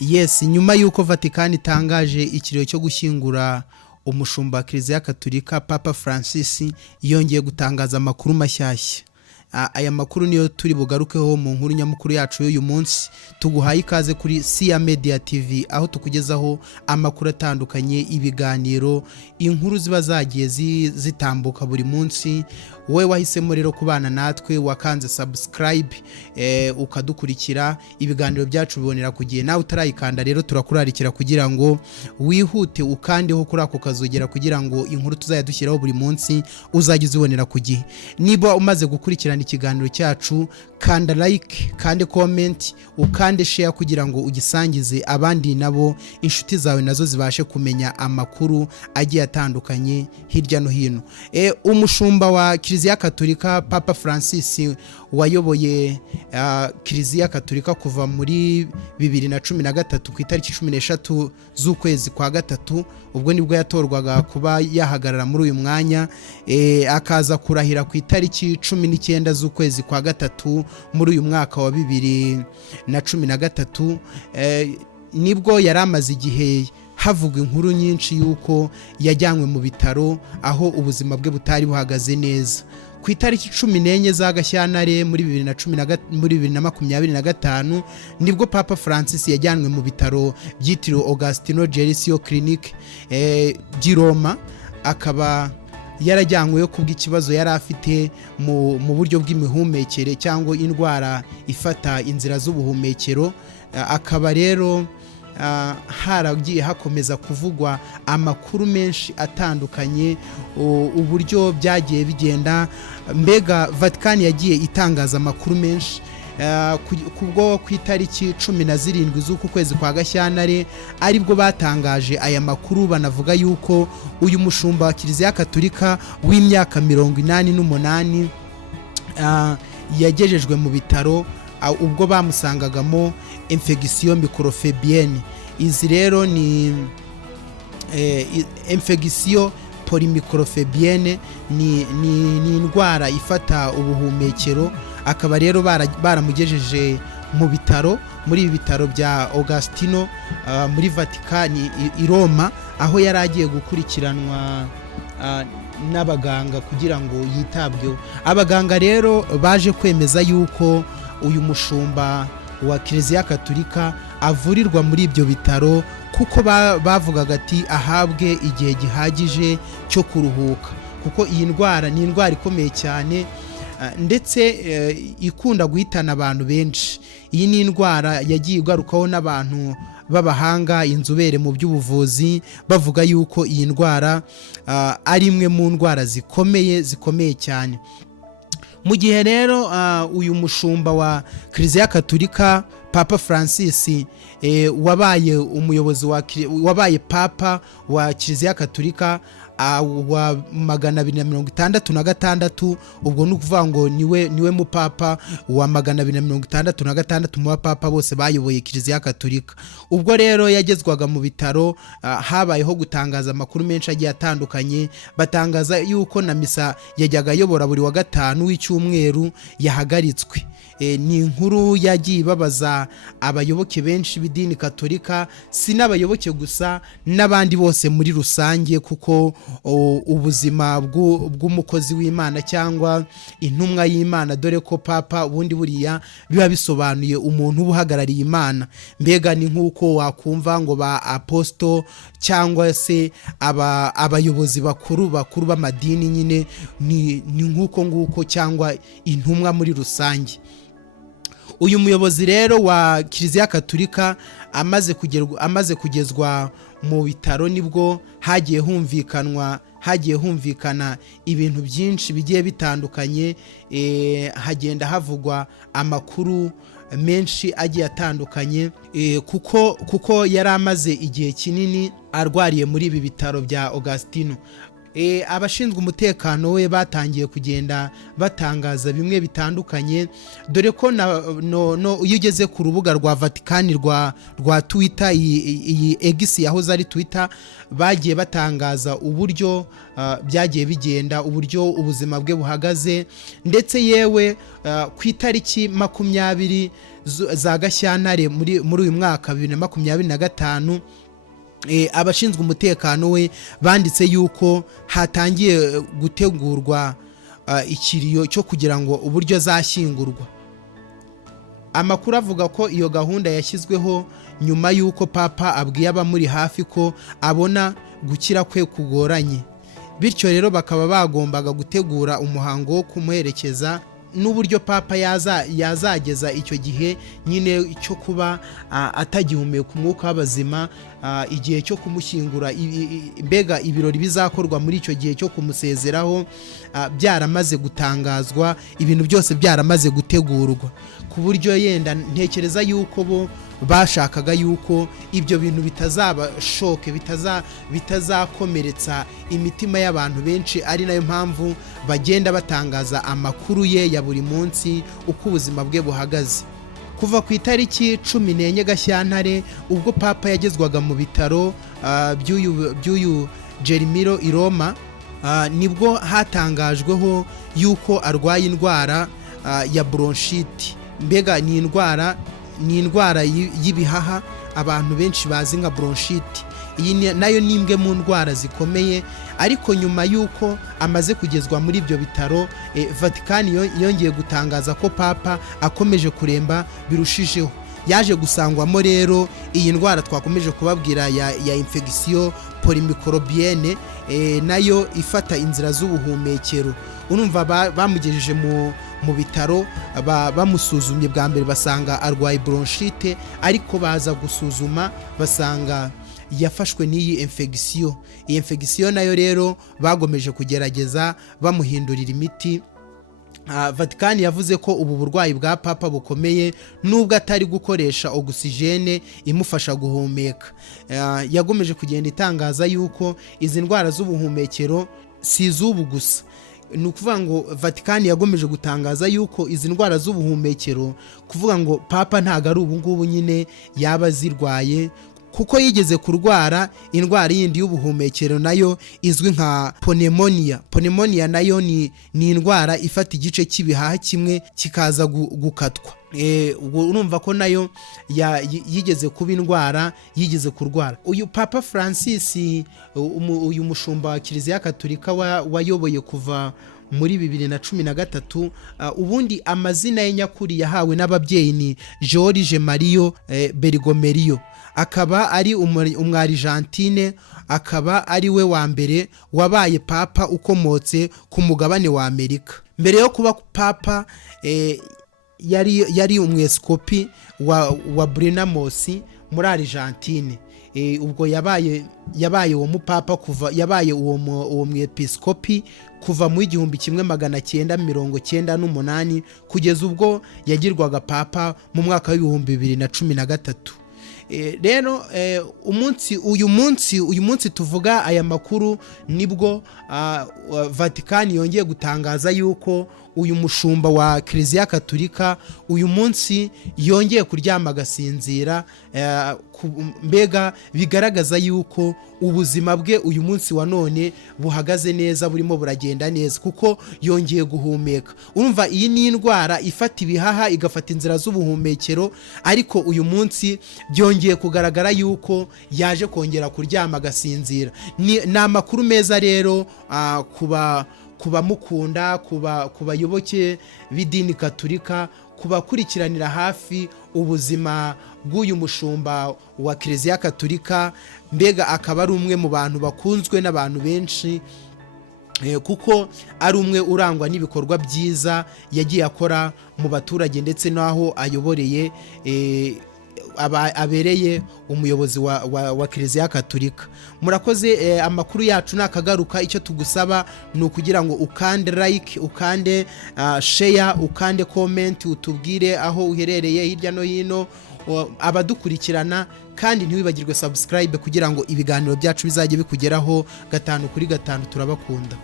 Yes, nyuma yuko Vatican itangaje ikiriyo cyo gushyingura umushumba Kiliziya Gatolika Papa Francis, yongeye gutangaza amakuru mashyashya. Aya makuru niyo turi bugarukeho mu nkuru nyamukuru yacu y'uyu munsi. Tuguhaye ikaze kuri Sia Media TV, aho tukugezaho amakuru atandukanye, ibiganiro, inkuru ziba zagiye zitambuka buri munsi. Wowe wahisemo rero kubana natwe, wakanze subscribe ukadukurikira, ibiganiro byacu bibonera ku gihe. Nawe utarayikanda rero turakurarikira kugira ngo wihute ukandeho kuri ako kazogera, kugira ngo inkuru tuzayadushyiraho buri munsi uzajye uzibonera ku gihe. Niba umaze gukurikirana ikiganiro cyacu, kanda like, kande comment, ukande share kugira ngo ugisangize abandi, nabo inshuti zawe nazo zibashe kumenya amakuru agiye atandukanye hirya no hino. Umushumba wa Kiliziya Gatolika Papa Francis wayoboye Kiliziya Gatolika kuva muri 2013 ku itariki 13 z'ukwezi kwa gatatu, ubwo nibwo yatorwaga kuba yahagarara muri uyu mwanya, akaza kurahira ku itariki 19 z'ukwezi kwa gatatu muri uyu mwaka wa 2013. Nibwo yaramaze igihe havugwa inkuru nyinshi yuko yajyanywe mu bitaro, aho ubuzima bwe butari buhagaze neza. Ku itariki 14 za Gashyantare muri 2025 nibwo Papa Francis yajyanwe mu bitaro byitiriwe Agostino Gersio Clinic di Roma. Akaba yarajyanywe kubw'ikibazo yari afite mu buryo bw'imihumekere cyangwa indwara ifata inzira z'ubuhumekero. Akaba rero haragiye hakomeza kuvugwa amakuru menshi atandukanye, uburyo byagiye bigenda. Mbega Vatican yagiye itangaza amakuru menshi. Kubwo ku itariki 17 z'uku kwezi kwa Gashyantare aribwo batangaje aya makuru, banavuga yuko uyu mushumba wa Kiliziya Gatolika w'imyaka 88 yagejejwe mu bitaro ubwo bamusangagamo infection microfebienne. Izi rero ni infection polymicrofebienne, ni indwara ifata ubuhumekero. Akaba rero baramugejeje mu bitaro, muri ibi bitaro bya Agostino muri Vatican i Roma, aho yari agiye gukurikiranwa n'abaganga kugira ngo yitabweho. Abaganga rero baje kwemeza yuko uyu mushumba wa Kiliziya Gatolika avurirwa muri ibyo bitaro, kuko bavugaga ati ahabwe igihe gihagije cyo kuruhuka, kuko iyi ndwara ni indwara ikomeye cyane, ndetse ikunda guhitana abantu benshi. Iyi ni indwara yagiye igarukaho n'abantu b'abahanga, inzobere mu by'ubuvuzi, bavuga yuko iyi ndwara ari imwe mu ndwara zikomeye cyane. Mu gihe rero uyu mushumba wa Kiliziya Gatolika Papa Francis wabaye Papa wa Kiliziya Gatolika wa 266, ubwo ni ukuvuga ngo niwe mu Papa wa 266 mu bapapa bose bayoboye Kiliziya Gatolika. Ubwo rero yagezwaga mu bitaro, habayeho gutangaza amakuru menshi agiye atandukanye. Batangaza yuko na misa yajyaga ayobora buri wa gatanu w'icyumweru yahagaritswe. Ni inkuru yagiye ibabaza abayoboke benshi b'idini Gatolika, si n'abayoboke gusa, n'abandi bose muri rusange, kuko ubuzima bw'umukozi w'Imana cyangwa intumwa y'Imana, dore ko Papa ubundi buriya biba bisobanuye umuntu ubuhagarariye Imana. Mbega ni nk'uko wakumva ngo ba aposto cyangwa se abayobozi bakuru b'amadini, nyine ni nk'uko cyangwa intumwa muri rusange. Uyu muyobozi rero wa Kiliziya Gatolika amaze kugezwa mu bitaro, nibwo hagiye humvikana ibintu byinshi bigiye bitandukanye. Hagenda havugwa amakuru menshi agiye atandukanye, kuko yari amaze igihe kinini arwariye muri ibi bitaro bya Agostino. Abashinzwe umutekano we batangiye kugenda batangaza bimwe bitandukanye, dore ko iyo ugeze ku rubuga rwa Vatican rwa Twitter, iyi X yahoze ari Twitter, bagiye batangaza uburyo byagiye bigenda, uburyo ubuzima bwe buhagaze. Ndetse yewe ku itariki 20 za Gashyantare muri uyu mwaka 2025 abashinzwe umutekano we banditse yuko hatangiye gutegurwa ikiriyo cyo kugira ngo uburyo azashyingurwa. Amakuru avuga ko iyo gahunda yashyizweho nyuma y'uko papa abwiye abamuri hafi ko abona gukira kwe kugoranye, bityo rero bakaba bagombaga gutegura umuhango wo kumuherekeza n'uburyo papa yazageza icyo gihe nyine cyo kuba atagihumeka umwuka w'abazima, igihe cyo kumushyingura, mbega ibirori bizakorwa muri icyo gihe cyo kumusezeraho byaramaze gutangazwa, ibintu byose byaramaze gutegurwa, ku buryo yenda ntekereza yuko bo bashakaga yuko ibyo bintu bitazaba shoke, bitazakomeretsa imitima y'abantu benshi, ari nayo mpamvu bagenda batangaza amakuru ye ya buri munsi uko ubuzima bwe buhagaze. Kuva ku itariki 14 Gashyantare ubwo papa yagezwaga mu bitaro by'uyu Germiro i Roma, nibwo hatangajweho yuko arwaye indwara ya bronchite. Mbega ni indwara y'ibihaha abantu benshi bazi nka bronchite. Iyi nayo ni imwe mu ndwara zikomeye, ariko nyuma y'uko amaze kugezwa muri ibyo bitaro, Vatican yongeye gutangaza ko papa akomeje kuremba birushijeho. Yaje gusangwamo rero iyi ndwara twakomeje kubabwira ya infection polymicrobienne, nayo ifata inzira z'ubuhumekero. Urumva bamugejeje mu bitaro, bamusuzumye bwa mbere basanga arwaye bronchite, ariko baza gusuzuma basanga yafashwe n'iyi infection. Iyi infection nayo rero bagomeje kugerageza bamuhindurira imiti. Vatican yavuze ko ubu burwayi bwa papa bukomeye nubwo atari gukoresha oxygene imufasha guhumeka. Yagomeje kugenda itangaza yuko izi ndwara z'ubuhumekero si iz'ubu gusa. Ni ukuvuga ngo Vatican yagomeje gutangaza yuko izi ndwara z'ubuhumekero, kuvuga ngo papa ntago ari ubu ngubu nyine yaba zirwaye, kuko yigeze kurwara indwara yindi y'ubuhumekero nayo izwi nka pneumonia. Pneumonia nayo ni indwara ifata igice cy'ibihaha kimwe kikaza gukatwa. Urumva ko nayo yigeze kuba indwara yigeze kurwara. Uyu Papa Francis, uyu mushumba wa Kiliziya Gatolika wayoboye kuva muri 2013, ubundi amazina ye nyakuri yahawe n'ababyeyi ni George Mario Bergoglio. Akaba ari umwarigentine, akaba ari we wa mbere wabaye papa ukomotse ku mugabane wa Amerika. Mbere yo kuba papa yari umwepiskopi wa Brennamos muri Argentine. Ubwo yabaye uwo mupapa yabaye uwo mwepiskopi kuva mu 1998 kugeza ubwo yagirwaga papa mu mwaka wa 2013. Rero uyu munsi tuvuga aya makuru nibwo Vatican yongeye gutangaza yuko uyu mushumba wa Kiliziya Gatolika uyu munsi yongeye kuryama agasinzira, mbega bigaragaza yuko ubuzima bwe uyu munsi wa none buhagaze neza, burimo buragenda neza kuko yongeye guhumeka. Urumva iyi ni indwara ifata ibihaha igafata inzira z'ubuhumekero, ariko uyu munsi byongeye kugaragara yuko yaje kongera kuryama agasinzira. Ni amakuru meza rero kuba mukunda, kubayoboke b'idini Gatolika, kubakurikiranira hafi ubuzima bw'uyu mushumba wa Kiliziya Gatolika. Mbega akaba ari umwe mu bantu bakunzwe n'abantu benshi, kuko ari umwe urangwa n'ibikorwa byiza yagiye akora mu baturage ndetse n'aho ayoboreye, abereye umuyobozi wa Kiliziya Gatolika. Murakoze. Amakuru yacu nakagaruka, icyo tugusaba ni ukugira ngo ukande like, ukande share, ukande comment, utubwire aho uherereye hirya no hino abadukurikirana, kandi ntiwibagirwe subscribe kugira ngo ibiganiro byacu bizajye bikugeraho 5 kuri 5. Turabakunda.